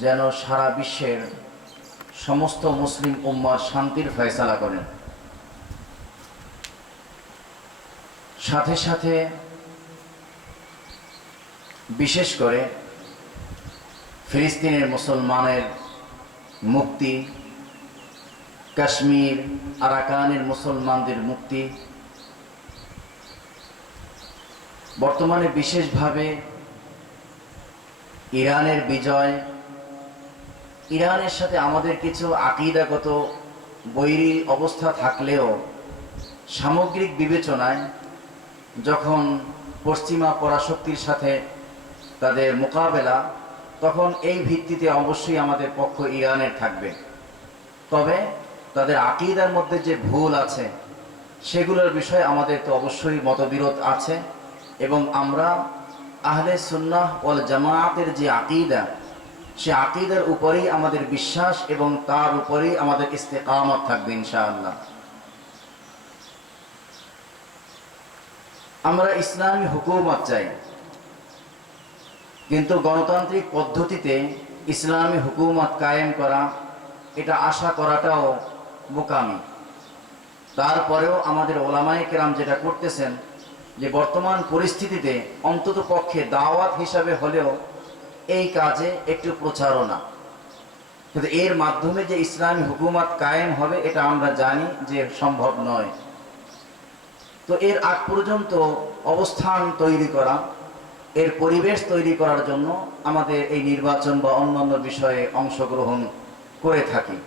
যেন সারা বিশ্বের সমস্ত মুসলিম উম্মার শান্তির ফয়সালা করেন। সাথে সাথে বিশেষ করে ফিলিস্তিনের মুসলমানের মুক্তি, কাশ্মীর আরাকানের মুসলমানদের মুক্তি, বর্তমানে বিশেষভাবে ইরানের বিজয়, ইরানের সাথে আমাদের কিছু আকীদাগত বৈরী অবস্থা থাকলেও সামগ্রিক বিবেচনায় যখন পশ্চিমা পরাশক্তির সাথে তাদের মোকাবেলা, তখন এই ভিত্তিতে অবশ্যই আমাদের পক্ষ ইরানের থাকবে। তবে তাদের আকীদার মধ্যে যে ভুল আছে সেগুলোর বিষয়ে আমাদের তো অবশ্যই মতবিরোধ আছে, এবং আমরা আহলে সুন্নাহ ওয়াল জামাআতের যে আকীদা, সে আকীদার উপরেই আমাদের বিশ্বাস এবং তার উপরেই আমাদের ইস্তেকামত থাকবে ইনশাআল্লাহ। আমরা ইসলামী হুকুমত চাই, কিন্তু গণতান্ত্রিক পদ্ধতিতে ইসলামী হুকুমত কায়েম করা, এটা আশা করাটাও বোকামি। তারপরেও আমাদের ওলামায়ে কেরাম যেটা করতেছেন, যে বর্তমান পরিস্থিতিতে অন্তত পক্ষে দাওয়াত হিসাবে হলেও এই কাজে একটু প্রচারণা, কিন্তু এর মাধ্যমে যে ইসলামী হুকুমত কায়েম হবে এটা আমরা জানি যে সম্ভব নয়। তো এর আগ পর্যন্ত অবস্থান তৈরি করা, এর পরিবেশ তৈরি করার জন্য আমাদের এই নির্বাচন বা অন্যান্য বিষয়ে অংশগ্রহণ করে থাকি।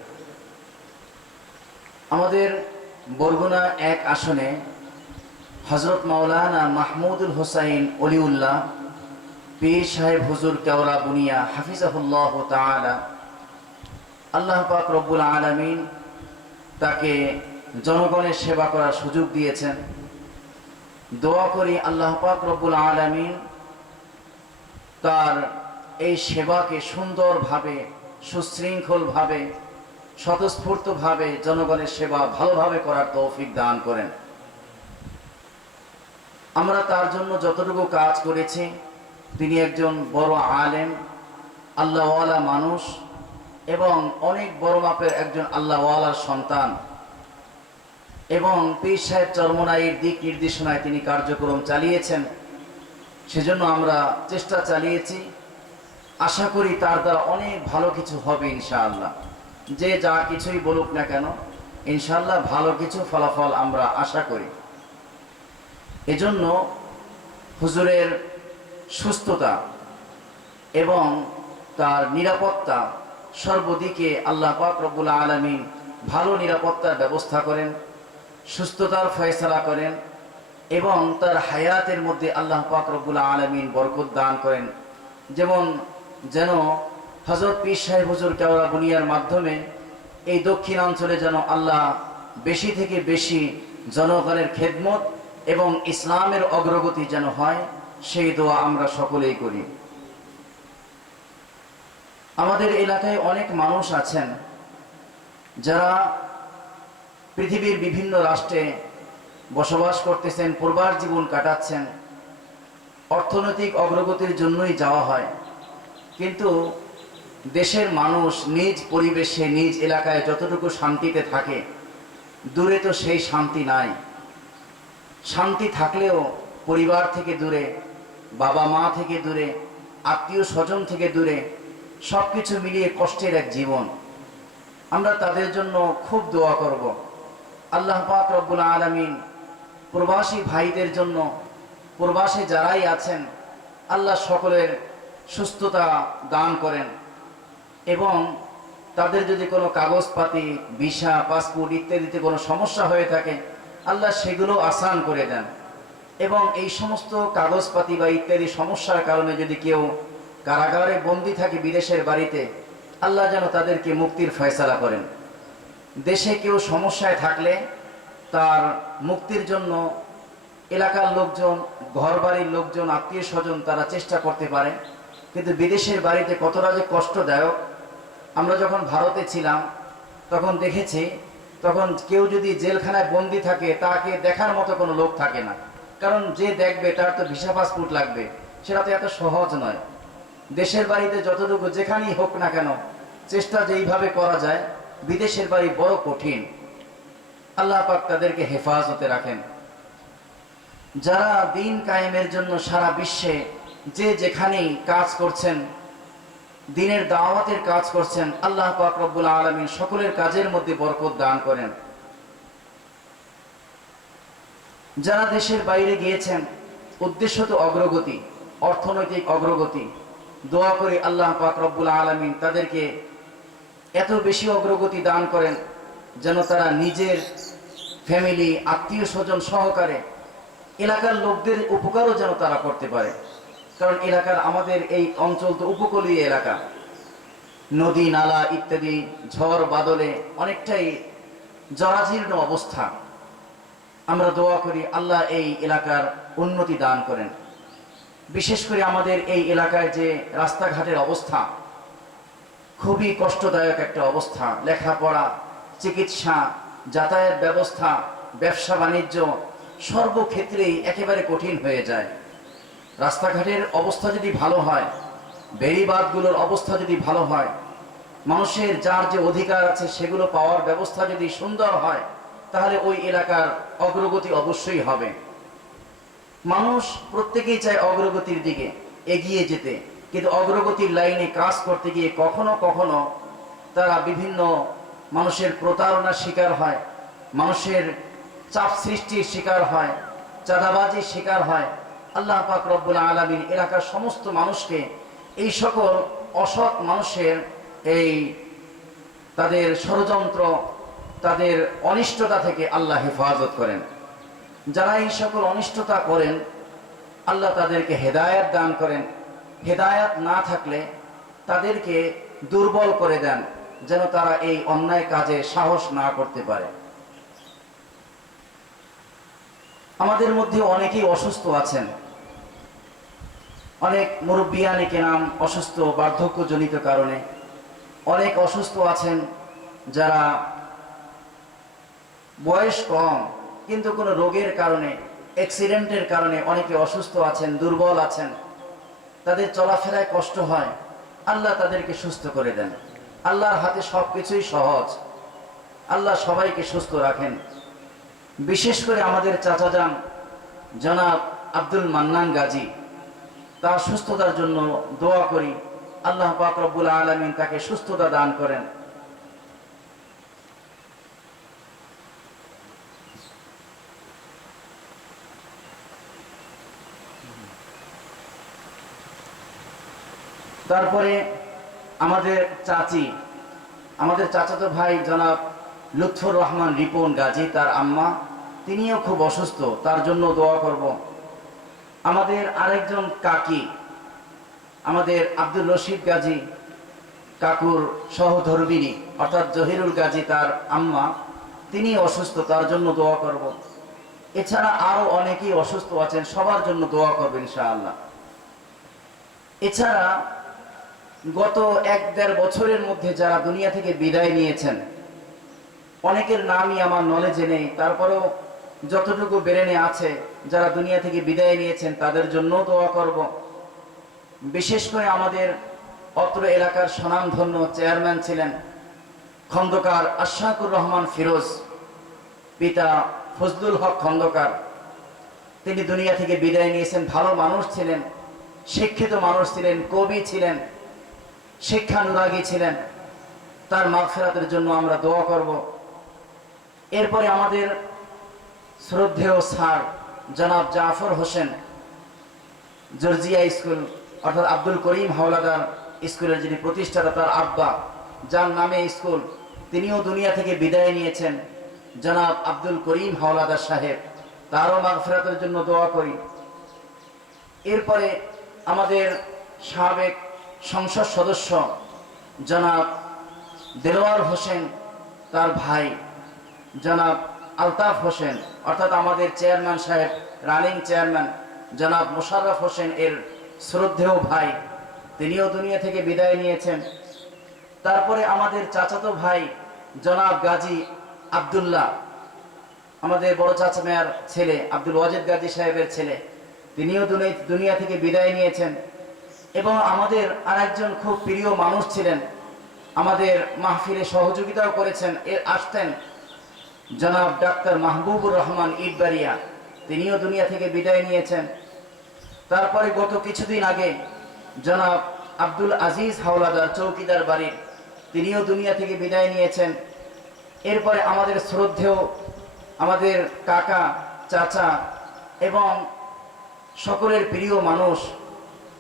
আমাদের বরগুনা 1 আসনে হযরত মাওলানা মাহমুদুল হোসাইন অলিউল্লাহ পীর সাহেব হুজুর কেওড়া বুনিয়া হাফিজাহুল্লাহ তাআলা, আল্লাহ পাক রব্বুল আলামিন তাকে জনগণের সেবা করার সুযোগ দিয়েছেন। দোয়া করি আল্লাহ পাক রব্বুল আলামিন তার এই সেবাকে সুন্দরভাবে, সুশৃঙ্খলভাবে, স্বতঃস্ফূর্তভাবে জনগণের সেবা ভালোভাবে করার তৌফিক দান করেন। আমরা তার জন্য যতটুকু কাজ করেছি, তিনি একজন বড় আলেম, আল্লাহওয়ালা মানুষ এবং অনেক বড় মাপের একজন আল্লাহওয়ালার সন্তান, এবং পীর সাহেব চরমনাইয়ের দিক নির্দেশনায় তিনি কার্যক্রম চালিয়েছেন। সেজন্য আমরা চেষ্টা চালিয়েছি, আশা করি তার দ্বারা অনেক ভালো কিছু হবে ইনশাআল্লাহ। যে যা কিছুই বলুক না কেন, ইনশাআল্লাহ ভালো কিছু ফলাফল আমরা আশা করি। এজন্য হুজুরের সুস্থতা এবং তার নিরাপত্তা সর্বদিকে আল্লাহ পাক রব্বুল আলামিন ভালো নিরাপত্তার ব্যবস্থা করেন, সুস্থতার ফয়সালা করেন, এবং তার হায়াতের মধ্যে আল্লাহ পাক রব্বুল আলামিন বরকত দান করেন। যেন হযরত পীর সাহেব হুজুর কেওড়া বুনিয়ার মাধ্যমে এই দক্ষিণাঞ্চলে যেন আল্লাহ বেশি থেকে বেশি জনগণের খেদমত এবং ইসলামের অগ্রগতি যেন হয়, সেই দোয়া আমরা সকলেই করি। আমাদের এলাকায় অনেক মানুষ আছেন যারা পৃথিবীর বিভিন্ন রাষ্ট্রে বসবাস করতেছেন, প্রবাস জীবন কাটাচ্ছেন, অর্থনৈতিক অগ্রগতির জন্যই যাওয়া হয়। কিন্তু দেশের মানুষ নিজ পরিবেশে, নিজ এলাকায় যতটুকু শান্তিতে থাকে, দূরে তো সেই শান্তি নাই। শান্তি থাকলেও পরিবার থেকে দূরে, বাবা মা থেকে দূরে, আত্মীয় স্বজন থেকে দূরে, সব কিছু মিলিয়ে কষ্টের এক জীবন। আমরা তাদের জন্য খুব দোয়া করব। আল্লাহ পাক রব্বুল আলামিন প্রবাসী ভাইদের জন্য, প্রবাসে যারাই আছেন, আল্লাহ সকলের সুস্থতা দান করেন, এবং তাদের যদি কোনো কাগজপাতি, ভিসা, পাসপোর্ট ইত্যাদিতে কোনো সমস্যা হয়ে থাকে, আল্লাহ সেগুলো আসান করে দেন। এবং এই সমস্ত কাগজপাতি বা ইত্যাদি সমস্যার কারণে যদি কেউ কারাগারে বন্দী থাকে বিদেশের বাড়িতে, আল্লাহ যেন তাদেরকে মুক্তির ফয়সালা করেন। দেশে কেউ সমস্যায় থাকলে তার মুক্তির জন্য এলাকার লোকজন, ঘরবাড়ির লোকজন, আত্মীয় স্বজন তারা চেষ্টা করতে পারে, কিন্তু বিদেশের বাড়িতে কতটা যে কষ্টদায়ক। আমরা যখন ভারতে ছিলাম তখন দেখেছি, তখন কেউ যদি জেলখানায় বন্দী থাকে তাকে দেখার মতো কোনো লোক থাকে না, কারণ যে দেখবে তার তো ভিসা পাসপোর্ট লাগবে, সেটা তো এত সহজ নয়। দেশের বাড়িতে যতটুকু যেখানেই হোক না কেন চেষ্টা যেইভাবে করা যায়, বিদেশের বাড়ি বড় কঠিন। আল্লাহ পাক তাদেরকে হেফাজতে রাখেন। যারা দিন কায়েমের জন্য সারা বিশ্বে যে যেখানেই কাজ করছেন, দিনের দাওয়াতের কাজ করছেন, আল্লাহ পাক রব্বুল আলামিন সকলের কাজের মধ্যে বরকত দান করেন। যারা দেশের বাইরে গিয়েছেন, উদ্দেশ্য তো অগ্রগতি, অর্থনৈতিক অগ্রগতি। দোয়া করি আল্লাহ পাক রব্বুল আলামিন তাদেরকে এত বেশি অগ্রগতি দান করেন যেন তারা নিজের ফ্যামিলি, আত্মীয় স্বজন সহকারে এলাকার লোকদের উপকারও যেন তারা করতে পারে। কারণ এলাকার, আমাদের এই অঞ্চল তো উপকূলীয় এলাকা, নদী নালা ইত্যাদি ঝড় বাদলে অনেকটাই জরাজীর্ণ অবস্থা। আমরা দোয়া করি আল্লাহ এই এলাকার উন্নতি দান করেন। বিশেষ করে আমাদের এই এলাকায় যে রাস্তাঘাটের অবস্থা খুবই কষ্টদায়ক একটা অবস্থা। লেখাপড়া, চিকিৎসা, যাতায়াত ব্যবস্থা, ব্যবসা বাণিজ্য সর্বক্ষেত্রেই একেবারে কঠিন হয়ে যায়। রাস্তাঘাটের অবস্থা যদি ভালো হয়, বেড়িবাঁধগুলোর অবস্থা যদি ভালো হয়, মানুষের যার যে অধিকার আছে সেগুলো পাওয়ার ব্যবস্থা যদি সুন্দর হয়, তাহলে ওই এলাকার অগ্রগতি অবশ্যই হবে। মানুষ প্রত্যেকেই চায় অগ্রগতির দিকে এগিয়ে যেতে, কিন্তু অগ্রগতির লাইনে কাজ করতে গিয়ে কখনো কখনো তারা বিভিন্ন মানুষের প্রতারণার শিকার হয়, মানুষের চাপ সৃষ্টির শিকার হয়, চাঁদাবাজির শিকার হয়। আল্লাহ পাক রব্বুল আলামিন এলাকার সমস্ত মানুষকে এই সকল অসৎ মানুষের এই তাদের ষড়যন্ত্র, তাদের অনিষ্টতা থেকে আল্লাহ হেফাজত করেন। যারা এই সকল অনিষ্টতা করেন, আল্লাহ তাদেরকে হেদায়েত দান করেন। হেদায়েত না থাকলে তাদেরকে দুর্বল করে দেন, যেন তারা এই অন্যায় কাজে সাহস না করতে পারে। আমাদের মধ্যে অনেকেই অসুস্থ আছেন, অনেক মুরব্বিয়ানে কেরাম অসুস্থ বার্ধক্যজনিত কারণে, অনেক অসুস্থ আছেন যারা বয়স কম কিন্তু কোনো রোগের কারণে, অ্যাক্সিডেন্টের কারণে অনেকে অসুস্থ আছেন, দুর্বল আছেন, তাদের চলাফেরায় কষ্ট হয়। আল্লাহ তাদেরকে সুস্থ করে দেন। আল্লাহর হাতে সবকিছুই সহজ। আল্লাহ সবাইকে সুস্থ রাখেন। বিশেষ করে আমাদের চাচাজান জনাব আব্দুল মান্নান গাজী, তার সুস্থতার জন্য দোয়া করি আল্লাহ পাক রব্বুল আলামিন তাকে সুস্থতা দান করেন। তারপরে আমাদের চাচাতো ভাই জনাব লুৎফর রহমান রিপন গাজী, তার আম্মা, তিনিও খুব অসুস্থ, তার জন্য দোয়া করব। আমাদের আরেকজন কাকি, আমাদের আব্দুল রশিদ গাজী কাকুর সহধর্মিণী অর্থাৎ জহিরুল গাজী, তার আম্মা, তিনি অসুস্থ, তার জন্য দোয়া করব। এছাড়া আরো অনেকেই অসুস্থ আছেন, সবার জন্য দোয়া করবেন ইনশাআল্লাহ। এছাড়া গত 1-1.5 বছরের মধ্যে যারা দুনিয়া থেকে বিদায় নিয়েছেন, অনেকের নামই আমার নলেজে নেই, তারপরেও যতটুকু ব্রেনে আছে যারা দুনিয়া থেকে বিদায় নিয়েছেন তাদের জন্য দোয়া করব। বিশেষ করে আমাদের অত্র এলাকার স্বনামধন্য চেয়ারম্যান ছিলেন খন্দকার আশফাকুর রহমান ফিরোজ, পিতা ফজলুল হক খন্দকার, তিনি দুনিয়া থেকে বিদায় নিয়েছেন। ভালো মানুষ ছিলেন, শিক্ষিত মানুষ ছিলেন, কবি ছিলেন, শিক্ষানুরাগী ছিলেন। তার মাগফিরাতের জন্য আমরা দোয়া করব। এরপরে আমাদের শ্রদ্ধেয় স্যার জনাব জাফর হোসেন, জর্জিয়া স্কুল অর্থাৎ আব্দুল করিম হাওলাদার স্কুলের যিনি প্রতিষ্ঠাতা, তার আব্বা, যার নামে স্কুল, তিনিও দুনিয়া থেকে বিদায় নিয়েছেন, জনাব আব্দুল করিম হাওলাদার সাহেব, তারও মাগফিরাতের জন্য দোয়া করি। এরপরে আমাদের সাবেক সংসদ সদস্য জনাব দেলোয়ার হোসেন, তার ভাই জনাব আলতাফ হোসেন, অর্থাৎ আমাদের চেয়ারম্যান সাহেব, রানিং চেয়ারম্যান জনাব মোশাররফ হোসেন এর শ্রদ্ধেয় ভাই, তিনিও দুনিয়া থেকে বিদায় নিয়েছেন। তারপরে আমাদের চাচাতো ভাই জনাব গাজী আব্দুল্লাহ, আমাদের বড় চাচা মেয়ার ছেলে, আব্দুল ওয়াজেদ গাজী সাহেবের ছেলে, তিনিও দুনিয়া থেকে বিদায় নিয়েছেন। এবং আমাদের আরেকজন খুব প্রিয় মানুষ ছিলেন, আমাদের মাহফিলে সহযোগিতাও করেছেন, আসতেন জনাব ডাক্তার মাহবুবুর রহমান ইটবাড়িয়া, তিনিও দুনিয়া থেকে বিদায় নিয়েছেন। তারপরে গত কিছুদিন আগে জনাব আব্দুল আজিজ হাওলাদার চৌকিদার বাড়ির, তিনিও দুনিয়া থেকে বিদায় নিয়েছেন। এরপরে আমাদের শ্রদ্ধেয় আমাদের কাকা, চাচা এবং সকলের প্রিয় মানুষ,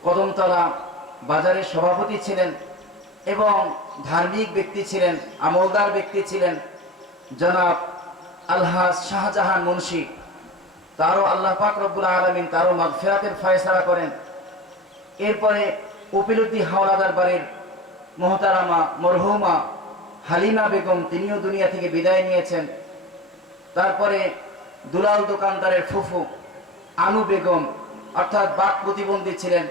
কদমতলা বাজারের সভাপতি ছিলেন এবং ধার্মিক ব্যক্তি ছিলেন, আমলদার ব্যক্তি ছিলেন জনাব আলহাজ শাহজাহান মুন্সি, তারও আল্লাহ পাক রব্বুল আলামিন তারও মাগফিরাতের ফয়সালা করেন। এরপরে কপিলউদ্দিন হাওলাদার বাড়ির মোহতারামা মরহুমা হালিমা বেগম, তিনিও দুনিয়া থেকে বিদায় নিয়েছেন। তারপরে দুলাল দোকানদারের ফুফু আনু বেগম, অর্থাৎ বাক প্রতিবন্ধী ছিলেন,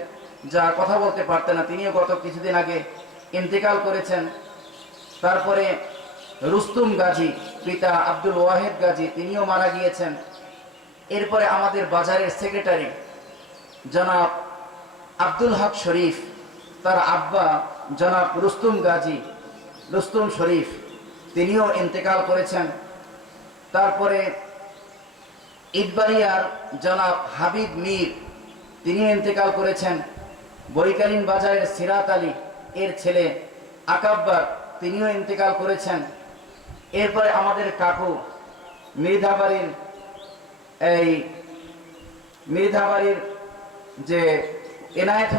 যা কথা বলতে পারতেন না, তিনিও গত কিছুদিন আগে ইন্তেকাল করেছেন। তারপরে রুস্তুম গাজী, পিতা আব্দুল ওয়াহেদ গাজী, তিনিও মারা গিয়েছেন। এরপরে আমাদের বাজারের সেক্রেটারি জনাব আব্দুল হক শরীফ, তার আব্বা জনাব রুস্তুম শরীফ, তিনিও ইন্তেকাল করেছেন। তারপরে ইটবাড়িয়ার জনাব হাবিব মীর, তিনি ইন্তেকাল করেছেন। বৈকালীন বাজারের সিরাত আলী এর ছেলে আকাব্বার, তিনিও ইন্তেকাল করেছেন। এরপরে আমাদের কাকু মৃধাবাড়ির যে এনায়েত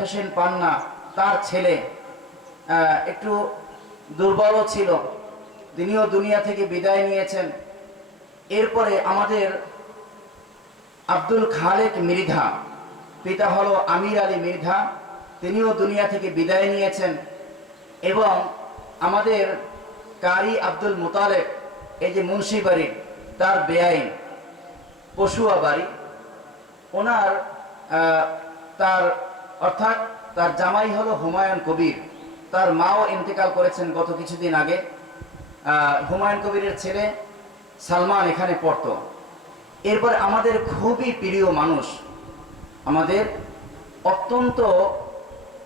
হোসেন পান্না, তার ছেলে একটু দুর্বলও ছিল, তিনিও দুনিয়া থেকে বিদায় নিয়েছেন। এরপরে আমাদের আব্দুল খালেক মৃধা, পিতা হলো আমির আলী মৃধা, তিনিও দুনিয়া থেকে বিদায় নিয়েছেন। এবং আমাদের কারি আব্দুল মুতালেব, এই যে মুন্সি বাড়ির, তার বেআইন পশুয়া বাড়ি, ওনার অর্থাৎ তার জামাই হলো হুমায়ুন কবির, তার মাও ইন্তেকাল করেছেন গত কিছুদিন আগে। হুমায়ুন কবিরের ছেলে সালমান এখানে পড়তো। এরপর আমাদের খুবই প্রিয় মানুষ, আমাদের অত্যন্ত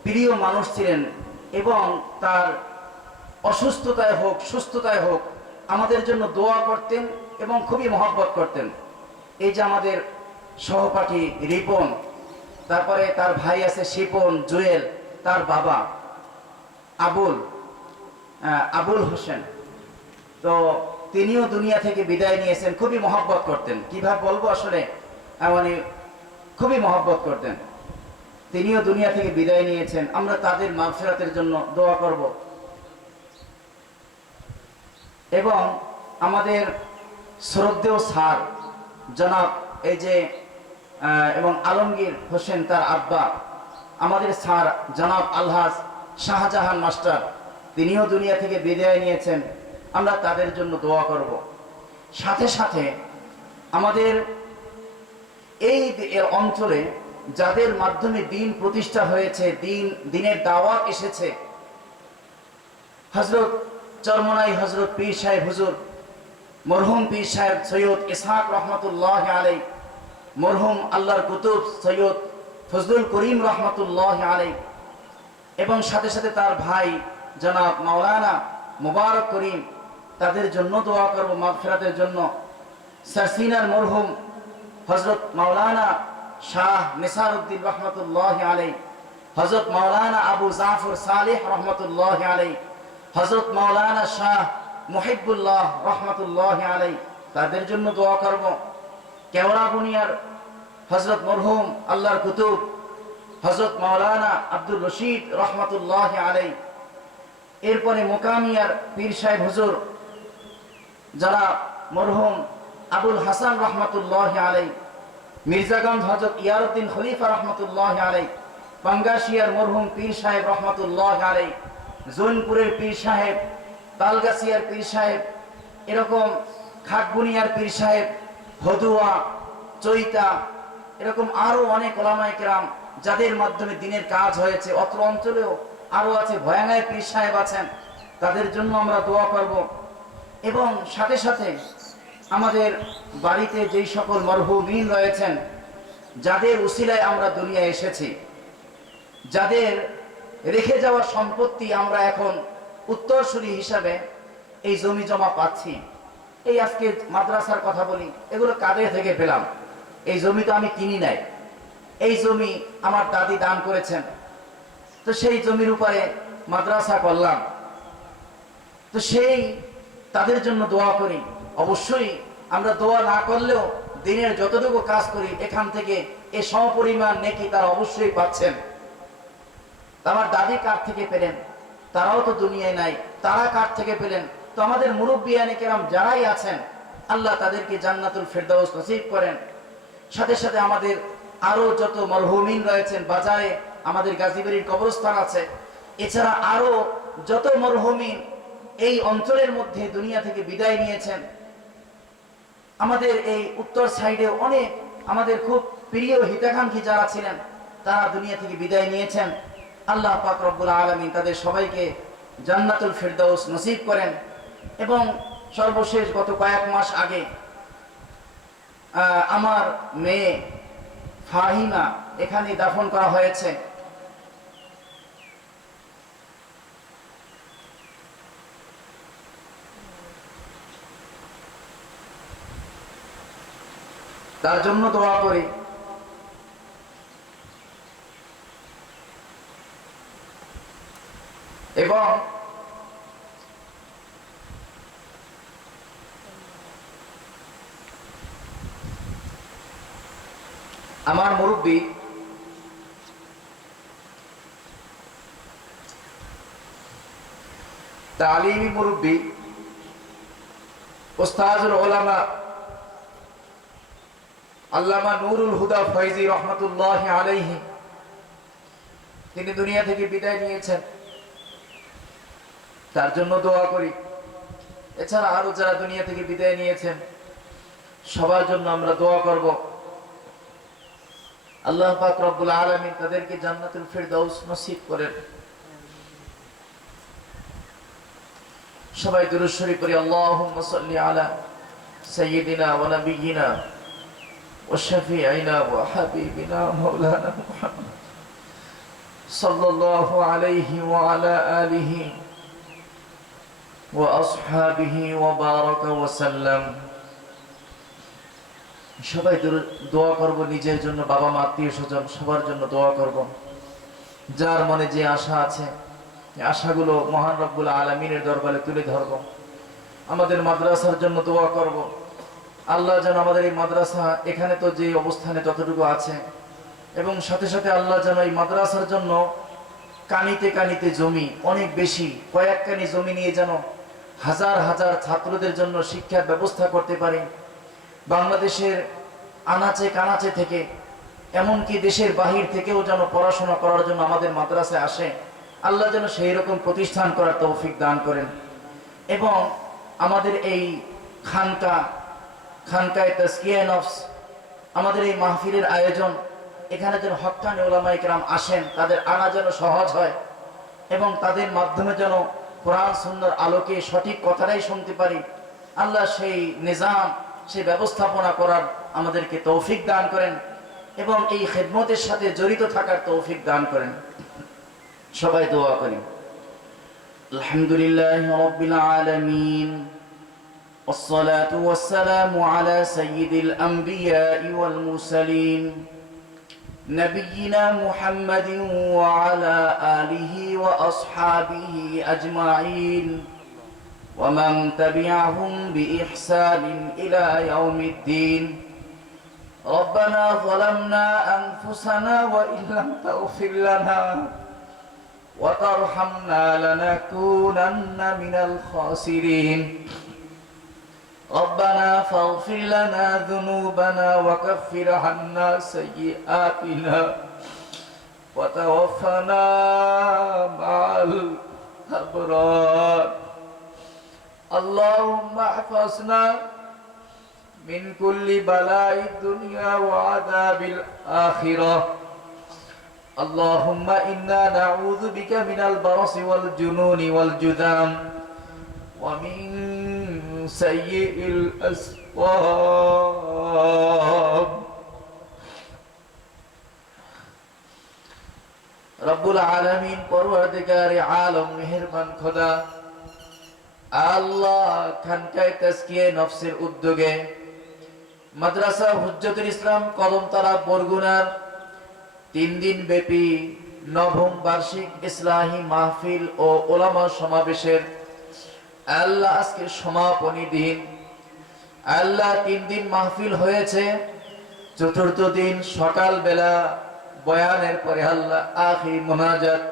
প্রিয় মানুষ ছিলেন এবং তার অসুস্থতায় হোক সুস্থতায় হোক আমাদের জন্য দোয়া করতেন এবং খুবই মহব্বত করতেন। এই যে আমাদের সহপাঠী রিপন, তারপরে তার ভাই আছে শিপন, জুয়েল, তার বাবা আবুল হোসেন, তো তিনিও দুনিয়া থেকে বিদায় নিয়েছেন। খুবই মহব্বত করতেন, কিভাবে বলবো আসলে, মানে খুবই মহব্বত করতেন। তিনিও দুনিয়া থেকে বিদায় নিয়েছেন। আমরা তাদের মাগফিরাতের জন্য দোয়া করব। এবং আমাদের শ্রদ্ধেয় স্যার জনাব এবং আলমগীর হোসেন, তার আব্বা, আমাদের স্যার জনাব আলহাজ শাহজাহান মাস্টার, তিনিও দুনিয়া থেকে বিদায় নিয়েছেন। আমরা তাদের জন্য দোয়া করব। সাথে সাথে আমাদের এই অঞ্চলে যাদের মাধ্যমে দিন প্রতিষ্ঠা হয়েছে, দিনের দাওয়াত এসেছে, হযরত চরমনাই হযরত পীর সাহেব হুজুর মরহুম পীর সাহেব সৈয়দ ইসহাক রহমতুল্লাহ আলাই, মরহুম আল্লাহর কুতুব সৈয়দ ফজলুল করিম রহমতুল্লাহ আলাই, এবং সাথে সাথে তার ভাই জনাব মাওলানা মুবারক করিম, তাদের জন্য দোয়া করব মাগফিরাতের জন্য। সারসিনার মরহুম হযরত মাওলানা শাহ নিসারউদ্দিন রহমতুল্লাহ আলাই, হযরত মাওলানা আবু জাফর সালেহ রহমতুল্লাহ আলাই, হযরত মাওলানা শাহ মুহিবুল্লাহ রহমতুল্লাহ আলাই, তাদের জন্য দোয়া করব। কেওড়া বুনিয়ার হযরত মরহুম আল্লাহর কুতুব হযরত মাওলানা আব্দুল রশিদ রহমতুল্লাহ আলাই, এরপরে মোকামিয়ার পীর সাহেব হুজুর যারা মরহুম আবুল হাসান রহমতুল্লাহ আলাই, মির্জাগঞ্জ হযরত ইয়ারউদ্দিন খলিফা রহমতুল্লাহ আলাই, পাঙ্গাশিয়ার মরহুম পীর সাহেব রহমতুল্লাহ আলাই, জৈনপুরের পীর সাহেব, তালগাছিয়ার পীর সাহেব, এরকম খাটবুনিয়ার পীর সাহেব, হদুয়া, চৈতা, এরকম আরো অনেক ওলামায়ে কেরাম যাদের মাধ্যমে দিনের কাজ হয়েছে। অত্র অঞ্চলেও আরো আছে, ভয়াঙ্গায় পীর সাহেব আছেন, তাদের জন্য আমরা দোয়া করব। এবং সাথে সাথে আমাদের বাড়িতে যেই সকল মরহুমিন রয়েছেন, যাদের উসিলায় আমরা দুনিয়ায় এসেছি, যাদের রেখে যাওয়া সম্পত্তি আমরা এখন উত্তরসূরি হিসাবে এই জমি জমা পাচ্ছি। এই আজকে মাদ্রাসার কথা বলি, এগুলো কাদের থেকে পেলাম? এই জমি তো আমি কিনি নাই, এই জমি আমার দাদি দান করেছেন। তো সেই জমির উপরে মাদ্রাসা করলাম, তো সেই তাদের জন্য দোয়া করি। অবশ্যই আমরা দোয়া না করলেও দিনের যতটুকু কাজ করি এখান থেকে এ সমপরিমাণ নেকি তারা অবশ্যই পাচ্ছেন। আমার দাদি কার থেকে পেলেন? তারাও তো দুনিয়ায় নাই, তারা কার থেকে পেলেন? তো আমাদের মুরব্বিয়ানে কেরাম যারাই আছেন, আল্লাহ তাদেরকে জান্নাতুল ফেরদাউস নসিব করেন। সাথে সাথে আমাদের আরো যত মরহুমিন রয়েছেন, বাজারে আমাদের গাজীবাড়ির কবরস্থান আছে, এছাড়া আরো যত মরহুমিন এই অঞ্চলের মধ্যে দুনিয়া থেকে বিদায় নিয়েছেন। আমাদের এই উত্তর সাইডে অনেক আমাদের খুব প্রিয় হিতাকাঙ্ক্ষী যারা ছিলেন, তারা দুনিয়া থেকে বিদায় নিয়েছেন। আল্লাহ পাক রব্বুল আলামিন তাদের সবাইকে জান্নাতুল ফিরদাউস নসিব করেন। এবং সর্বশেষ গত কয়েক মাস আগে আমার মেয়ে ফাহিমা এখানে দাফন করা হয়েছে। তার জন্য দোয়া করি। এবং আমার মুরব্বী তালিমি মুরব্বী উস্তাজুল উলামা আল্লামা নুরুল হুদা ফয়জি রহমতুল্লাহ আলাইহি, তিনি দুনিয়া থেকে বিদায় নিয়েছেন। তার জন্য দোয়া করি। এছাড়া আরো যারা দুনিয়া থেকে বিদায় নিয়েছেন সবার জন্য আমরা দোয়া করব। আল্লাহ পাক রব্বুল আলামিন তাদেরকে জান্নাতুল ফিরদাউস নসিব করেন। সবাই দুরূদ শরীফ পড়ি। আল্লাহুম্মা সাল্লি আলা সাইয়্যিদিনা ওয়া নাবিয়্যিনা ওয়া শাফিঈনা ওয়া হাবিবিনা মাওলানা মুহাম্মদ সাল্লাল্লাহু আলাইহি ওয়া আলা আলিহি ওয়া আসহাবিহি ওয়া বারাকা ওয়া সাল্লাম। সবাই দোয়া করব নিজের জন্য, বাবা মা আত্মীয় স্বজন সবার জন্য দোয়া করব। যার মনে যে আশা আছে আশাগুলো মহান রব্বুল আলামিনের দরবারে তুলে ধরব। আমাদের মাদ্রাসার জন্য দোয়া করব। আল্লাহ যেন আমাদের এই মাদ্রাসা এখানে তো যে অবস্থানে ততটুকু আছে, এবং সাথে সাথে আল্লাহ যেন এই মাদ্রাসার জন্য কানিতে কানিতে জমি অনেক বেশি, কয়েক কানি জমি নিয়ে যেন হাজার হাজার ছাত্রদের জন্য শিক্ষার ব্যবস্থা করতে পারি। বাংলাদেশের আনাচে কানাচে থেকে, এমনকি দেশের বাহির থেকেও যেন পড়াশোনা করার জন্য আমাদের মাদ্রাসায় আসে। আল্লাহ যেন সেই রকম প্রতিষ্ঠান করার তৌফিক দান করেন। এবং আমাদের এই খানকায়ে তাজকিয়া নফস, আমাদের এই মাহফিলের আয়োজন, এখানে যেন হক্কানি উলামায়ে কেরাম আসেন, তাদের আনা যেন সহজ হয়, এবং তাদের মাধ্যমে যেন কোরআন সুন্নাহর আলোকে সঠিক কথাটাই শুনতে পারি। আল্লাহ সেই নিজাম, সেই ব্যবস্থাপনা করার আমাদেরকে তৌফিক দান করেন, এবং এই খেদমতের সাথে জড়িত থাকার তৌফিক দান করেন। সবাই দোয়া করি। আলহামদুলিল্লাহি রাব্বিল আলামিন, والصلاة والسلام على سيد الأنبياء والمرسلين نبينا محمد وعلى آله وأصحابه أجمعين ومن تبعهم بإحسان إلى يوم الدين. ربنا ظلمنا أنفسنا وإن لم تغفر لنا وترحمنا لنكونن من الخاسرين. ربنا فاغفر لنا ذنوبنا وكفر عنا سيئاتنا وتوفنا مع الأبرار. اللهم احفظنا من كل بلاء الدنيا وعذاب الآخرة. اللهم إنا نعوذ بك من البرص والجنون والجذام ومن سيء الأسقام. রব্বুল আলামিন পরওয়ারদিগারে আলম মেহেরবান খোদা আল্লাহ খানকায়ে তাজকিয়ে নফসের উদ্যোগে মাদ্রাসা হুজ্জতুল ইসলাম কদমতলা বরগুনার 3 দিন ব্যাপী নবম বার্ষিক ইসলাহি মাহফিল ও ওলামা সমাবেশের আল্লাহ আজকে সমাপনী দিন। আল্লাহ 3 দিন মাহফিল হয়েছে। চতুর্থ দিন সকাল বেলা বয়ানের পরে আল্লাহ আখিরি মুনাজাত।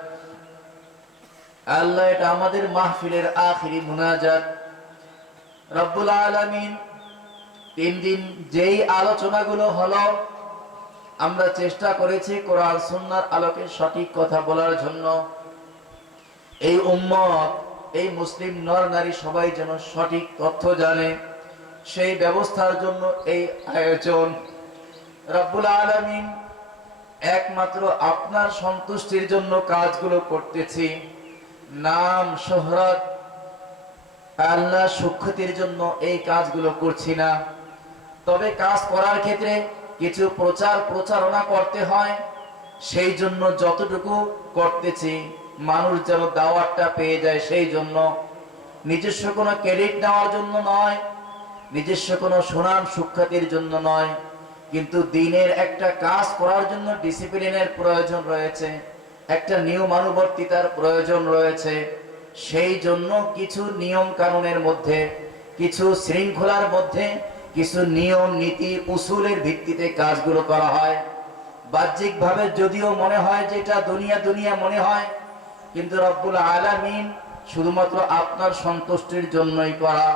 আল্লাহ এটা আমাদের মাহফিলের আখিরি মুনাজাত। রব্বুল আলামিন 3 দিন যেই আলোচনাগুলো হলো আমরা চেষ্টা করেছি কোরআন সুন্নাহর আলোকে সঠিক কথা বলার জন্য। এই উম্মত, এই মুসলিম নর নারী সবাই যেন সঠিক তথ্য জানে, সেই ব্যবস্থার জন্য এই আয়োজন। রব্বুল আলামিন একমাত্র আপনার সন্তুষ্টির জন্য কাজগুলো করতেছি, নাম শোহরত আল্লাহ সুখ্যাতির জন্য এই কাজগুলো করছি না। তবে কাজ করার ক্ষেত্রে কিছু প্রচারণা করতে হয়, সেই জন্য যতটুকু করতেছি মানুষ যেন দাওয়াতটা পেয়ে যায় সেই জন্য। নিজস্ব কোনো ক্রেডিট নেওয়ার জন্য নয়, নিজস্ব কোনো সুনাম সুখ্যাতির জন্য নয়, কিন্তু দিনের একটা কাজ করার জন্য ডিসিপ্লিনের প্রয়োজন রয়েছে, একটা নিয়মানুবর্তিতার প্রয়োজন রয়েছে। সেই জন্য কিছু নিয়ম কানুনের মধ্যে, কিছু শৃঙ্খলার মধ্যে, কিছু নিয়ম নীতি উসুলের ভিত্তিতে কাজগুলো করা হয়। বাহ্যিকভাবে যদিও মনে হয় যে এটা দুনিয়া দুনিয়া মনে হয়, কিন্তু রব্বুল আলামিন শুধুমাত্র আপনার সন্তুষ্টির জন্যই করা।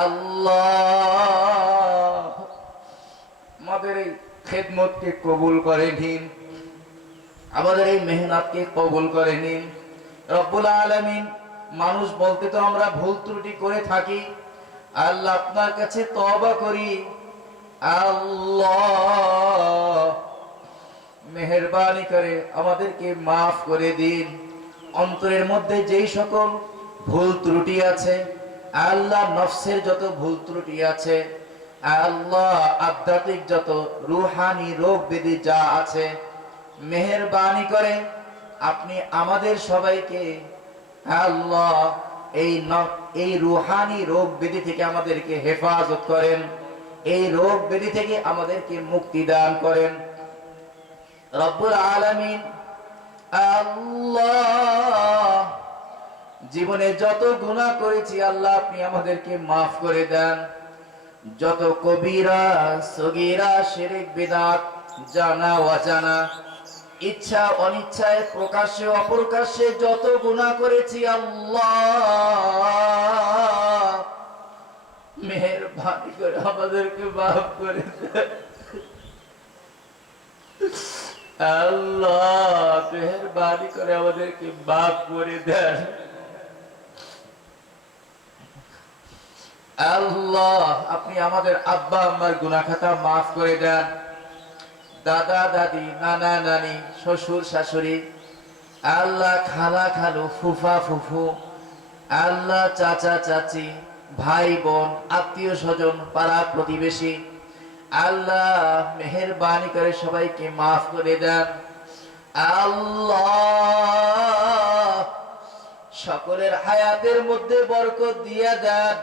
আল্লাহ আমাদের এই খেদমতকে কবুল করে নিন, আমাদের এই মেহনতকে কবুল করে নিন। রব্বুল আলামিন মানুষ বলতে তো আমরা ভুল ত্রুটি করে থাকি, আল্লাহ আপনার কাছে তওবা করি। আল্লাহ মেহেরবানি করে আমাদেরকে মাফ করে দিন। অন্তরের মধ্যে যেই সকল ভুল ত্রুটি আছে আল্লাহ, নফসের যত ভুল ত্রুটি আছে আল্লাহ, আধ্যাত্মিক যত রূহানি রোগ ব্যাধি যা আছে, মেহেরবানি করে আপনি আমাদের সবাইকে আল্লাহ এই রূহানি রোগ ব্যাধি থেকে আমাদেরকে হেফাজত করেন, এই রোগ ব্যাধি থেকে আমাদেরকে মুক্তি দান করেন। রব্বুল আলামিন আল্লাহ জীবনে যত গুনাহ করেছি আল্লাহ আপনি আমাদেরকে মাফ করে দেন। যত কবিরা সগীরা শিরক বিদআত জানা অজানা, ইচ্ছা অনিচ্ছায়, প্রকাশ্যে অপ্রকাশ্যে যত গুনাহ করেছি আল্লাহ মেহেরবানি করে আমাদেরকে মাফ করে দেন। আল্লাহ মেহেরবানি করে আমাদেরকে মাফ করে দেন। আল্লাহ আপনি আমাদের আব্বা আম্মার গুনাহ খাতা মাফ করে দেন। দাদা দাদি, নানা নানি, শ্বশুর শাশুড়ি, আল্লাহ খালা খালু, ফুফা ফুফু, আল্লাহ চাচা চাচি, ভাই বোন, আত্মীয় স্বজন, পাড়া প্রতিবেশী, আল্লাহ মেহেরবানি করে সবাইকে মাফ করে দেন। আল্লাহ সকলের হায়াতের মধ্যে বরকত দিয়ে দেন।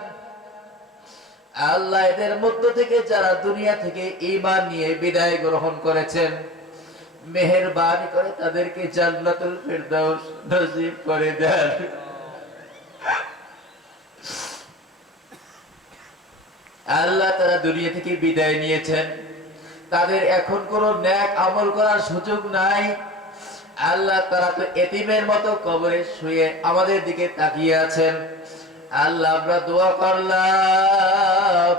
আল্লাহ এদের মধ্য থেকে যারা দুনিয়া থেকে ঈমান নিয়ে বিদায় গ্রহণ করেছেন মেহেরবানি করে তাদেরকে জান্নাতুল ফিরদাউস নসিব করে দেন। আল্লাহ তারা দুনিয়া থেকে বিদায় নিয়েছেন, তাদের এখন কোনো নেক আমল করার সুযোগ নাই। আল্লাহ তারা তো এতিমের মতো কবরে শুয়ে আমাদের দিকে তাকিয়ে আছেন। আল্লাহ আমরা দোয়া করলাম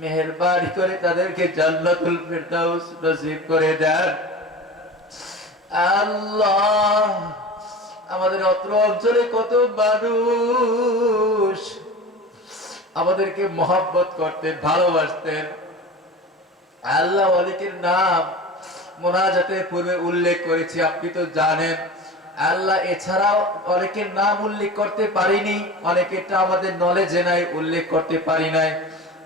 মেহেরবানি করে তাদেরকে জান্নাতুল ফিরদাউস নসিব করে দেন। আল্লাহ আমাদের অত্র অঞ্চলে কত মানুষ আমাদেরকে মহব্বত করতেন, ভালোবাসতেন। আল্লাহ অনেকের নাম মোনাজাতের পূর্বে উল্লেখ করেছি, আপনি তো জানেন। আল্লাহ এছাড়াও অনেকের নাম উল্লেখ করতে পারিনি, অনেকেরটা আমাদের নলেজে নাই, উল্লেখ করতে পারি নাই,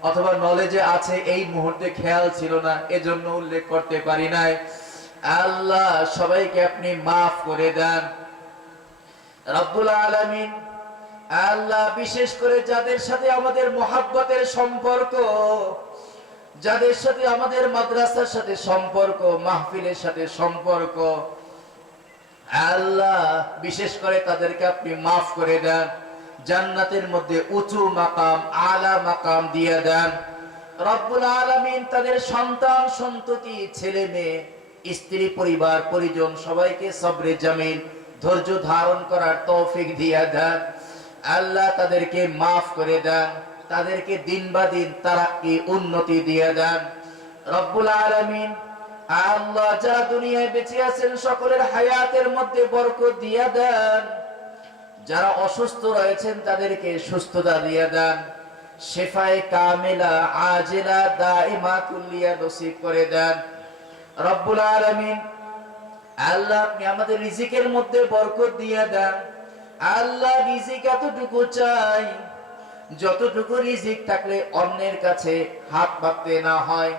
অথবা নলেজে আছে এই মুহূর্তে খেয়াল ছিল না এজন্য উল্লেখ করতে পারি নাই। আল্লাহ সবাইকে আপনি মাফ করে দেন রব্বুল আলামিন। আল্লাহ বিশেষ করে যাদের সাথে আমাদের মহব্বতের সম্পর্ক, যাদের সাথে আমাদের মাদ্রাসার সাথে সম্পর্ক, মাহফিলের সাথে সম্পর্ক, আল্লাহ বিশেষ করে তাদেরকে আপনি মাফ করে দেন, জান্নাতের মধ্যে উঁচু মাকাম, আলা মাকাম দিয়ে দেন রব্বুল আলামিন। তাদের সন্তান সন্ততি, ছেলে মেয়ে, স্ত্রী, পরিবার পরিজন সবাইকে সবরে জামিল, ধৈর্য ধারণ করার তৌফিক দিয়ে দেন আল্লাহ। তাদেরকে মাফ করে দেন, তাদেরকে দিন বা দিন তারাক্কি, উন্নতি দিয়ে দেন রব্বুল আলামিন। আল্লাহ যারা দুনিয়ায় বেঁচে আছেন সকলের হায়াতের মধ্যে বরকত দিয়ে দেন, যারা অসুস্থ রয়েছেন তাদেরকে সুস্থতা দিয়ে দেন, শিফায়ে কামিলা আজিলা দাইমা কুল্লিয়া নসিব করে দেন রব্বুল আলামিন। আল্লাহ আপনি আমাদের রিজিকের মধ্যে বরকত দিয়ে দেন আল্লাহ। রিজিক এতটুকু চাই যতটুকু রিজিক থাকলে অন্যের কাছে হাত পাততে না হয়,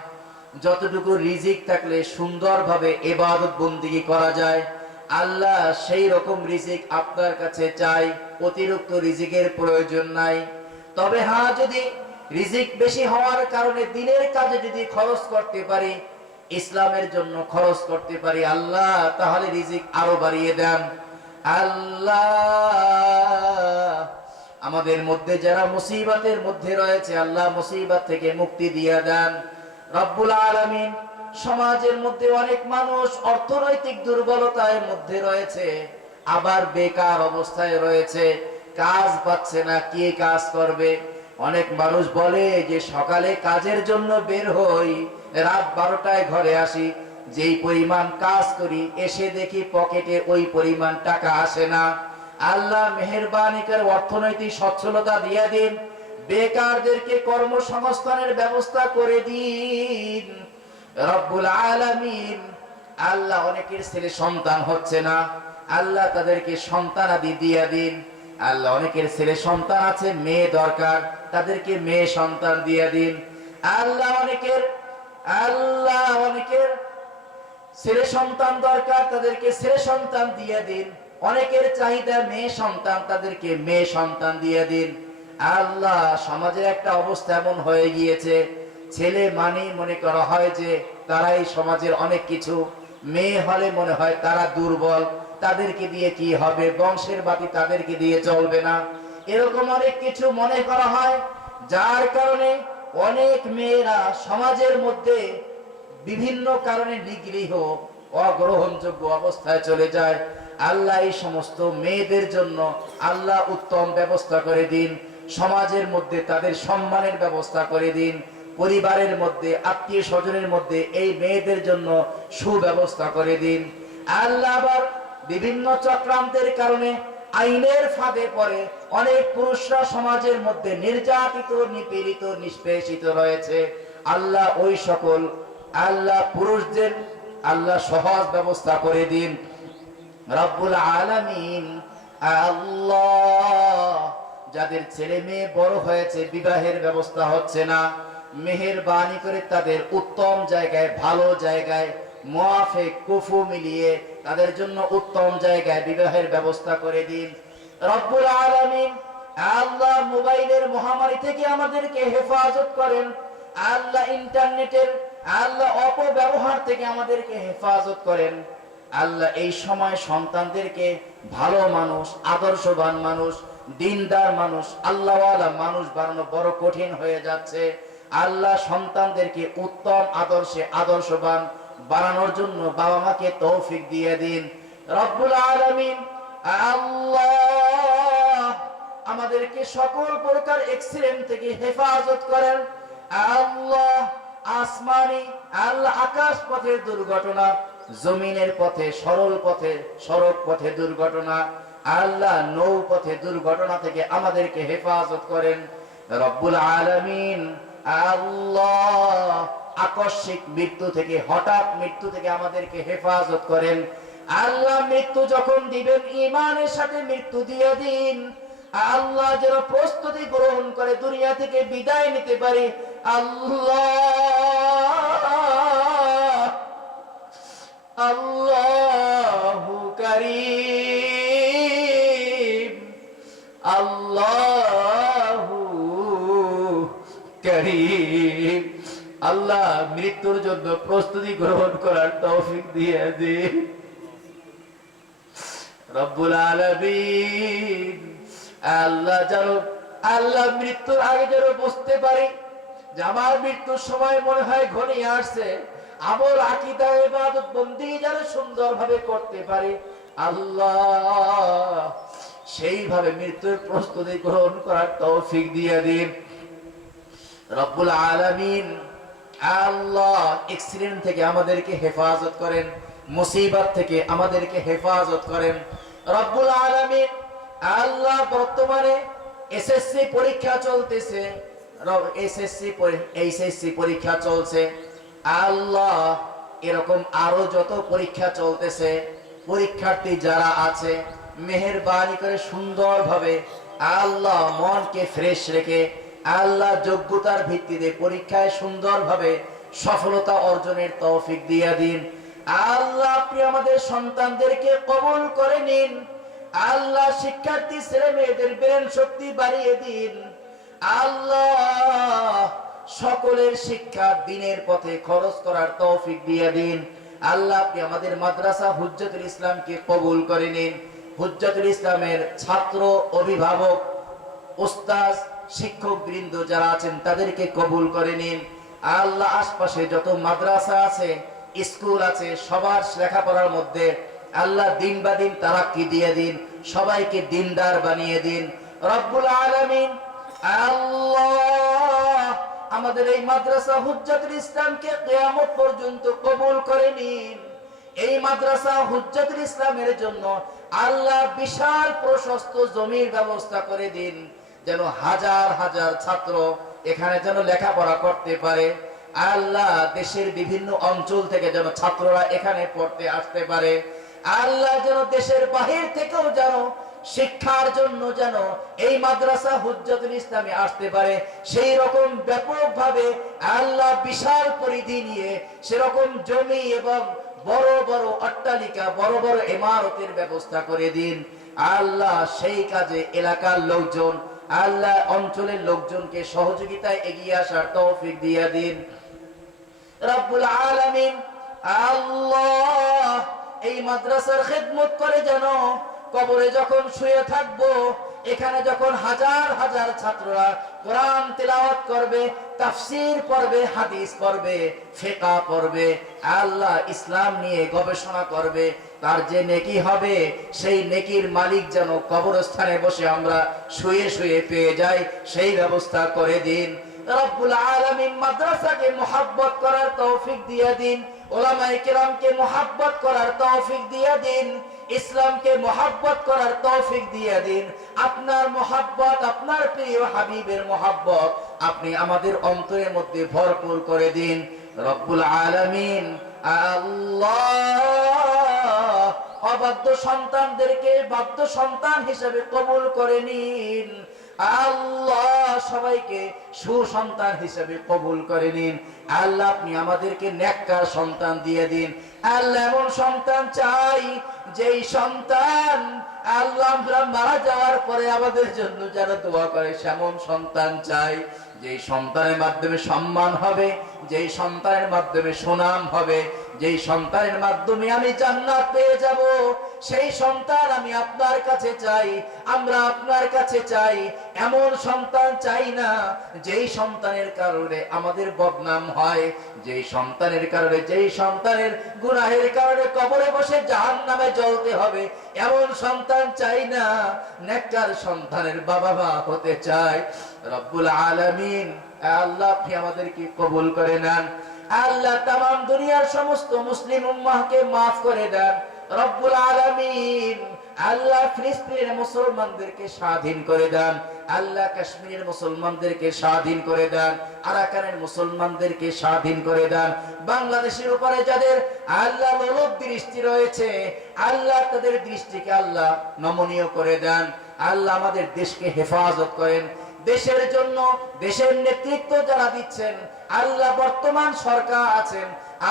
যতটুকু রিজিক থাকলে সুন্দরভাবে ইবাদত বন্দেগী করা যায় আল্লাহ সেই রকম রিজিক আপনার কাছে চাই। অতিরিক্ত রিজিকের প্রয়োজন নাই। তবে হ্যাঁ, যদি রিজিক বেশি হওয়ার কারণে দিনের কাজে যদি খরচ করতে পারি, ইসলামের জন্য খরচ করতে পারি আল্লাহ, তাহলে রিজিক আরো বাড়িয়ে দেন আল্লাহ। আমাদের মধ্যে যারা মুসিবতের মধ্যে রয়েছে আল্লাহ মুসিবত থেকে মুক্তি দিয়ে দেন রব্বুল আলামিন। সমাজের মধ্যে অনেক মানুষ অর্থনৈতিক দুর্বলতার মধ্যে রয়েছে, আবার বেকার অবস্থায় রয়েছে, কাজ পাচ্ছে না, কে কাজ করবে। অনেক মানুষ বলে যে সকালে কাজের জন্য বের হই, রাত 12টায় ঘরে আসি, যেই পরিমাণ কাজ করি এসে দেখি পকেটে ওই পরিমাণ টাকা আসে না। আল্লাহ মেহেরবানি করে অর্থনৈতিক সচ্ছলতা দিয়ে দিন, বেকারদেরকে কর্মসংস্থানের ব্যবস্থা করে দিন রব্বুল আলামিন। আল্লাহ অনেকের ছেলে সন্তান হচ্ছে না, আল্লাহ তাদেরকে সন্তানাদি দিয়ে দিন আল্লাহ। অনেকের ছেলে সন্তান আছে, মেয়ে দরকার, তাদেরকে মেয়ে সন্তান দিয়ে দিন আল্লাহ। অনেকের ছেলে সন্তান দরকার, তাদেরকে ছেলে সন্তান দিয়ে দিন। অনেকের চাহিদা মেয়ে সন্তান, তাদেরকে মেয়ে সন্তান দিয়ে দিন আল্লাহ। সমাজের একটা অবস্থা এমন হয়ে গিয়েছে, ছেলে মানেই মনে করা হয় যে তারাই সমাজের অনেক কিছু, মেয়ে হলে মনে হয় তারা দুর্বল, তাদেরকে দিয়ে কি হবে, বংশের বাতি তাদেরকে দিয়ে চলবে না, এরকম অনেক কিছু মনে করা হয়। যার কারণে অনেক মেয়েরা সমাজের মধ্যে বিভিন্ন কারণে নিগৃহ, অগ্রহণযোগ্য অবস্থায় চলে যায় আল্লাহ। এই সমস্ত মেয়েদের জন্য আল্লাহ উত্তম ব্যবস্থা করে দিন, সমাজের মধ্যে তাদের সম্মানের ব্যবস্থা করে দিন, পরিবারের মধ্যে আত্মীয় স্বজনের মধ্যে এই মেয়েদের জন্য সুব্যবস্থা করে দিন আল্লাহ। আবার বিভিন্ন চক্রান্তের কারণে আইনের ফাঁদে পড়ে অনেক পুরুষরা সমাজের মধ্যে নির্যাতিত, নিপীড়িত, নিষ্পেষিত রয়েছে আল্লাহ। ওই সকল আল্লাহ পুরুষদের আল্লাহ সহজ ব্যবস্থা করে দিন রব্বুল আলামিন। আল্লাহ যাদের ছেলে মেয়ে বড় হয়েছে, বিবাহের ব্যবস্থা হচ্ছে না, মেহেরবানি করে তাদের উত্তম জায়গায়, ভালো জায়গায়, মুআফিক কুফু মিলিয়ে তাদের জন্য উত্তম জায়গায় বিবাহের ব্যবস্থা করে দিন রব্বুল আলামিন। আল্লাহ মোবাইলের মহামারী থেকে আমাদেরকে হেফাজত করেন আল্লাহ। ইন্টারনেটের আল্লাহ অপব্যবহার থেকে আমাদেরকে হেফাজত করেন আল্লাহ। এই সময় সন্তানদেরকে ভালো মানুষ, আদর্শবান মানুষ, দিনদার মানুষ, আল্লাহওয়ালা মানুষ বানানো বড় কঠিন হয়ে যাচ্ছে আল্লাহ। সন্তানদেরকে উত্তম আদর্শে আদর্শবান বানানোর জন্য বাবা মাকে তৌফিক দিয়ে দিন রব্বুল আলামিন। আল্লাহ আমাদেরকে সকল প্রকার অ্যাক্সিডেন্ট থেকে হেফাজত করেন আল্লাহ। আসমানি আল্লাহ আকাশ পথের দুর্ঘটনা, জমিনের পথে, সরল পথে, সড়ক পথে দুর্ঘটনা আল্লাহ, নৌ পথে দুর্ঘটনা থেকে আমাদেরকে হেফাজত করেন রব্বুল আলামিন। আল্লাহ আকস্মিক মৃত্যু থেকে, হঠাৎ মৃত্যু থেকে আমাদেরকে হেফাজত করেন আল্লাহ। মৃত্যু যখন দিবেন ঈমানের সাথে মৃত্যু দিয়ে দিন আল্লাহ, যেন প্রস্তুতি গ্রহণ করে দুনিয়া থেকে বিদায় নিতে পারি আল্লাহ। আল্লাহু কারীম, আল্লাহু কারীম। আল্লাহ মৃত্যুর জন্য প্রস্তুতি গ্রহণ করার তৌফিক দিয়ে দিন। রব্বুল আলামিন, আল্লাহ যেন আল্লাহ মৃত্যুর আগে যেন বুঝতে পারি যে আমার মৃত্যুর সময় মনে হয় ঘনিয়ে আসছে, আমল আকীদা ইবাদত বন্দেগী যেন সুন্দরভাবে করতে পারি। আল্লাহ সেইভাবে মৃত্যুর প্রস্তুতি গ্রহণ করার তৌফিক দিয়ে দিন। রব্বুল আলামিন, আল্লাহ অ্যাক্সিডেন্ট থেকে আমাদেরকে হেফাজত করেন, মুসিবত থেকে আমাদেরকে হেফাজত করেন। রব্বুল আলামিন, আল্লাহ বর্তমানে এসএসসি পরীক্ষা চলতেছে, এইচএসসি পরীক্ষা চলছে। আল্লাহ এরকম আরো যত পরীক্ষা চলতেছে, পরীক্ষার্থী যারা আছে মেহেরবানি করে সুন্দরভাবে আল্লাহ মনকে ফ্রেশ রেখে আল্লাহ যোগ্যতার ভিত্তিতে পরীক্ষায় সুন্দরভাবে সফলতা অর্জনের তৌফিক দিয়ে দিন। আল্লাহ আপনি আমাদের সন্তানদেরকে কবুল করে নিন। আল্লাহ শিক্ষার্থী ছেলে মেয়েদের ব্রেন শক্তি বাড়িয়ে দিন। আল্লাহ সকলের শিক্ষা দিনের পথে খরচ করার তৌফিক দিয়ে দিন। আল্লাহ আপনি আমাদের মাদ্রাসা হুজ্জাতুল ইসলামকে কবুল করে নিন। হুজ্জাতুল ইসলামের ছাত্র, অভিভাবক, উস্তাদ, শিক্ষক বৃন্দ যারা আছেন তাদেরকে কবুল করে নিন। আল্লাহ আশপাশে যত মাদ্রাসা আছে, স্কুল আছে, সবার লেখাপড়ার মধ্যে আল্লাহ দিন বা দিন তারাক্কি দিয়ে দিন, সবাইকে দিনদার বানিয়ে দিন। রব্বুল আলামিন, আল্লাহ আমাদের এই মাদ্রাসা হুজ্জাতুল ইসলামকে কিয়ামত পর্যন্ত কবুল করে নিন। এই মাদ্রাসা হুজ্জাতুল ইসলামের জন্য আল্লাহ বিশাল প্রশস্ত জমির ব্যবস্থা করে দিন, যেন হাজার হাজার ছাত্র এখানে যেন লেখাপড়া করতে পারে। আল্লাহ দেশের বিভিন্ন অঞ্চল থেকে যেন ছাত্ররা এখানে পড়তে আসতে পারে। আল্লাহ যেন দেশের বাহির থেকেও যেন শিক্ষার জন্য যেন এই মাদ্রাসা হুজ্জাতুল ইসলামে আসতে পারে, সেই রকম ব্যাপকভাবে আল্লাহ বিশাল পরিধি নিয়ে সেরকম জমি এবং বড় বড় অট্টালিকা, বড় বড় ইমারতের ব্যবস্থা করে দিন। আল্লাহ সেই কাজে এলাকার লোকজন, আল্লাহ অঞ্চলের লোকজনকে সহযোগিতায় এগিয়ে আসার তৌফিক দিয়ে দিন। রব্বুল আলামিন, আল্লাহ এই মাদ্রাসার খেদমত করে যেন কবরে যখন শুয়ে থাকবো, এখানে যখন হাজার হাজার ছাত্ররা কোরআন তেলাওয়াত করবে, তাফসীর পড়বে, হাদিস পড়বে, ফিকহ পড়বে, আল্লাহ ইসলাম নিয়ে গবেষণা করবে, তার যে নেকি হবে সেই নেকির মালিক যেন কবরস্থানে বসে আমরা শুয়ে শুয়ে পেয়ে যাই, সেই ব্যবস্থা করে দিন। রব্বুল আলামিন, মাদ্রাসাকে মুহাব্বত করার তৌফিক দিয়ে দিন, উলামায়ে কেরামকে মুহাব্বত করার তৌফিক দিয়ে দিন, ইসলামকে মুহাব্বত করার তৌফিক দিয়ে দিন। আপনার মুহাব্বত, আপনার প্রিয় হাবিবের মুহাব্বত আপনি আমাদের অন্তরের মধ্যে ভরপুর করে দিন। রব্বুল আলামিন, আল্লাহ অবাধ্য সন্তানদেরকে বাধ্য সন্তান হিসেবে কবুল করে নিন। আল্লাহ সবাইকে সুসন্তান হিসেবে কবুল করে নিন। আল্লাহ আপনি আমাদেরকে নেককার সন্তান দিয়ে দিন। আল্লাহ এমন সন্তান চাই যেই সন্তান আল্লাহ আমরা মারা যাওয়ার পরে আমাদের জন্য যারা দোয়া করে, সেমন সন্তান চাই যেই সন্তানের মাধ্যমে সম্মান হবে, যেই সন্তানের মাধ্যমে সুনাম হবে, যেই সন্তানের মাধ্যমে আমি জান্নাত পেয়ে যাব, সেই সন্তান আমি আপনার কাছে চাই, আমরা আপনার কাছে চাই। এমন সন্তান চাই না যেই সন্তানের কারণে আমাদের বদনাম হয়, যেই সন্তানের কারণে, যেই সন্তানের গুনাহের কারণে কবরে বসে জাহান্নামে জ্বলতে হবে, এমন সন্তান চাই না। নেককার সন্তানের বাবা মা হতে চাই। রব্বুল আলামিন, আল্লাহ আপনি আমাদেরকে কবুল করে নেন। আল্লাহ তামাম দুনিয়ার সমস্ত মুসলিম উম্মাহকে মাফ করে দেন। রব্বুল আলামিন, আল্লাহ ফিলিস্তিনের মুসলমানদেরকে স্বাধীন করে দেন। আল্লাহ কাশ্মীরের মুসলমানদেরকে স্বাধীন করে দেন। আরাকানের মুসলমানদেরকে স্বাধীন করে দেন। বাংলাদেশের উপরে যাদের আল্লাহ লোলুপ দৃষ্টি রয়েছে, আল্লাহ তাদের দৃষ্টিকে আল্লাহ নমনীয় করে দেন। আল্লাহ আমাদের দেশকে হেফাজত করেন। দেশের জন্য, দেশের নেতৃত্ব যারা দিচ্ছেন, আল্লাহ বর্তমান সরকার আছেন,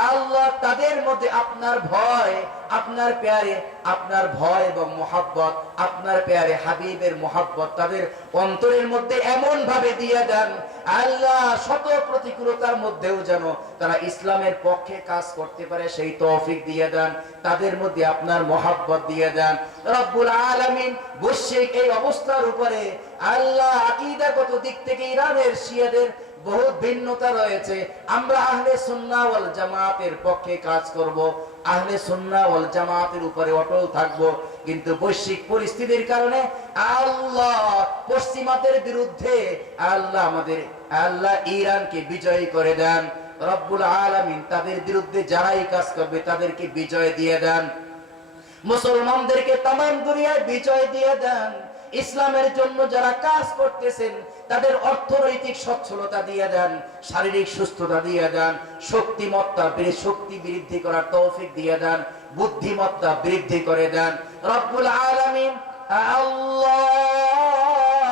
আল্লাহ তাদের মধ্যে আপনার ভয়, আপনার প্যারে আপনার ভয় এবং মোহাব্বত, আপনার প্যারে হাবিবের মোহাব্বত তাদের অন্তরের মধ্যে এমন ভাবে দিয়ে দেন আল্লাহ, শত প্রতিকূলতার মধ্যেও যেন তারা ইসলামের পক্ষে কাজ করতে পারে সেই তৌফিক দিয়ে দেন, তাদের মধ্যে আপনার মোহাব্বত দিয়ে দেন রব্বুল আলামিন। বৈশ্বিক এই অবস্থার উপরে আল্লাহ আকীদাগত দিক থেকে ইরানের শিয়াদের বহুত ভিন্নতা রয়েছে, আমরা আহলে সুন্নাহ ওয়াল জামাতের পক্ষে কাজ করব, আহলে সুন্নাহ ওয়াল জামাতের উপরে অটল থাকব। কিন্তু বৈশ্বিক পরিস্থিতির কারণে আল্লাহ পশ্চিমাদের বিরুদ্ধে আল্লাহ ইরানকে বিজয়ী করে দেন রব্বুল আলামিন। তাদের বিরুদ্ধে যারাই কাজ করবে তাদেরকে বিজয় দিয়ে দেন, মুসলমানদেরকে তামাম দুনিয়ায় বিজয় দিয়ে দেন। ইসলামের জন্য যারা কাজ করতেছেন তাদের অর্থনৈতিক সচ্ছলতা দিয়ে দেন, শারীরিক সুস্থতা দিয়ে দেন, শক্তি বৃদ্ধি করার তৌফিক দিয়ে দেন, বুদ্ধিমত্তা বৃদ্ধি করে দেন রব্বুল আলামিন। আল্লাহ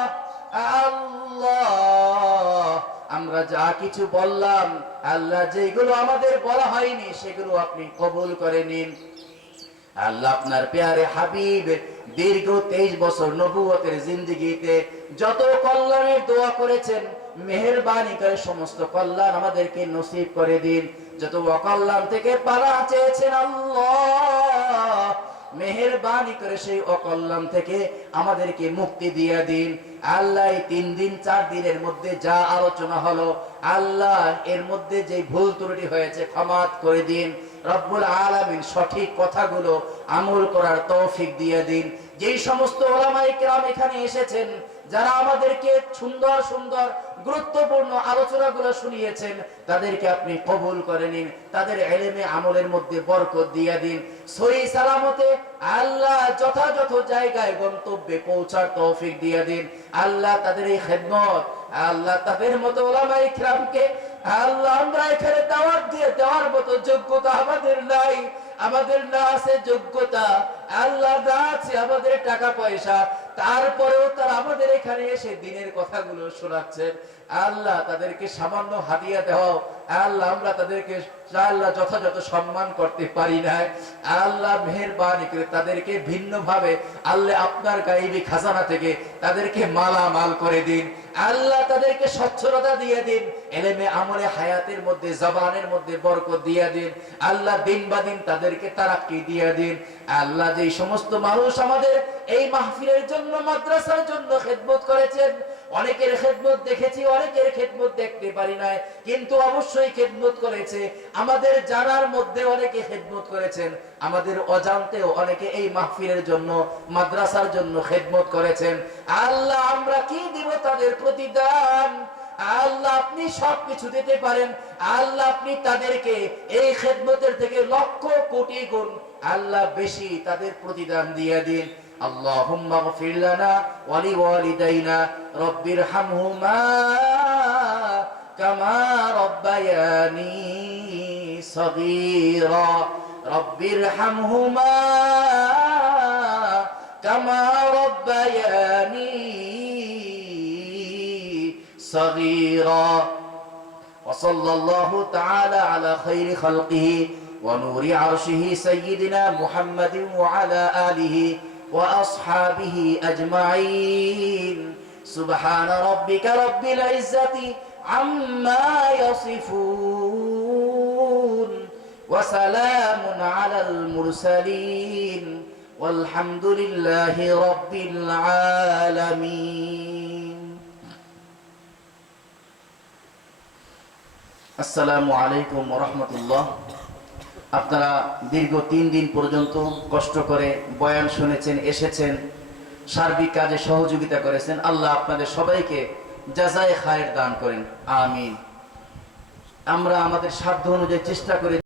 আল্লাহ আমরা যা কিছু বললাম আল্লাহ, যেগুলো আমাদের বলা হয়নি সেগুলো আপনি কবুল করে নিন আল্লাহ। আপনার প্যারে হাবিব দীর্ঘ 23 বছর নবুয়তের জিন্দেগিতে যত কল্যাণের দোয়া করেছেন, মেহেরবানি করে সমস্ত কল্যাণ আমাদেরকে নসিব করে দিন। যত অকল্যাণ থেকে পানা চেয়েছেন আল্লাহ, মেহেরবানি করে সেই অকল্যাণ থেকে আমাদেরকে মুক্তি দিয়ে দিন আল্লাহ। এই 3 দিন 4 দিনের মধ্যে যা আলোচনা হলো আল্লাহ, এর মধ্যে যে ভুল ত্রুটি হয়েছে ক্ষমা করে দিন রব্বুল আলামিন। সঠিক কথাগুলো আমল করার তৌফিক দিয়ে দিন। যেই সমস্ত উলামায়ে কেরাম এখানে এসেছেন, যারা আমাদেরকে সুন্দর সুন্দর গুরুত্বপূর্ণ আলোচনাগুলো শুনিয়েছেন, তাদেরকে আপনি কবুল করে নিন, তাদের ইলমে আমলের মধ্যে বরকত দিয়ে দিন। সহি সালামতে আল্লাহ যথাযথ জায়গায় গন্তব্যে পৌঁছার তৌফিক দিয়ে দিন আল্লাহ। তাদের এই খেদমত আল্লাহ, তাদের মতো উলামায়ে কেরামকে আল্লাহ আমরা এখানে দাওয়াত দিয়ে দেওয়ার মতো যোগ্যতা আমাদের নাই, আমাদের না আছে যোগ্যতা আল্লাহ, না আছে আমাদের টাকা পয়সা, তারপরেও তারা আমাদের এখানে এসে দিনের কথাগুলো শোনাচ্ছেন আল্লাহ। তাদেরকে সামান্য হাদিয়া দেওয়া আল্লাহ, আমরা তাদেরকে আল্লাহ যথাযথ সম্মান করতে পারি না আল্লাহ। মেহেরবানি করে তাদেরকে ভিন্নভাবে আল্লাহ আপনার গায়েবী খাজানা থেকে তাদেরকে মালামাল করে দিন আল্লাহ। তাদেরকে সচ্ছলতা দিয়ে দিন, ইলমে আমলে হায়াতের মধ্যে জবানের মধ্যে বরকত দিয়ে দিন আল্লাহ। দিন বা দিন তাদেরকে তারাক্কি দিয়ে দিন আল্লাহ। যে সমস্ত মানুষ আমাদের এই মাহফিলের জন্য, মাদ্রাসার জন্য খেদমত করেছেন, অনেকের খেদমত দেখেছি, অনেকের খেদমত দেখতে পারি নাই, কিন্তু অবশ্যই খেদমত করেছে। আমাদের জানার মধ্যে অনেকে খেদমত করেছেন, আমাদের অজান্তেও অনেকে এই মাহফিলের জন্য, মাদ্রাসার জন্য খেদমত করেছেন আল্লাহ। আমরা কি দিব তাদের প্রতিদান আল্লাহ? আপনি সবকিছু দিতে পারেন আল্লাহ। আপনি তাদেরকে এই খেদমতের থেকে লক্ষ কোটি গুণ আল্লাহ বেশি তাদের প্রতিদান দিয়ে দিন। আল্লাহুম্মা গফির লানা ওয়া লিওয়ালিদাইনা রব্বিরহামহুমা কামা রব্বায়ানি সগীরা রব্বিরহামহুমা কামা রব্বায়ানি সগীরা। وصلى الله تعالى على خير خلقه ونور عرشه سيدنا محمد وعلى آله وأصحابه أجمعين. سبحان ربك رب العزة عما يصفون وسلام على المرسلين والحمد لله رب العالمين. আসসালামু আলাইকুম ওয়া রাহমাতুল্লাহ। আপনারা দীর্ঘ 3 দিন পর্যন্ত কষ্ট করে বয়ান শুনেছেন, এসেছেন, সার্বিক কাজে সহযোগিতা করেছেন। আল্লাহ আপনাদের সবাইকে জাযায়ে খায়ের দান করেন, আমিন। আমরা আমাদের সাধ্য অনুযায়ী চেষ্টা করে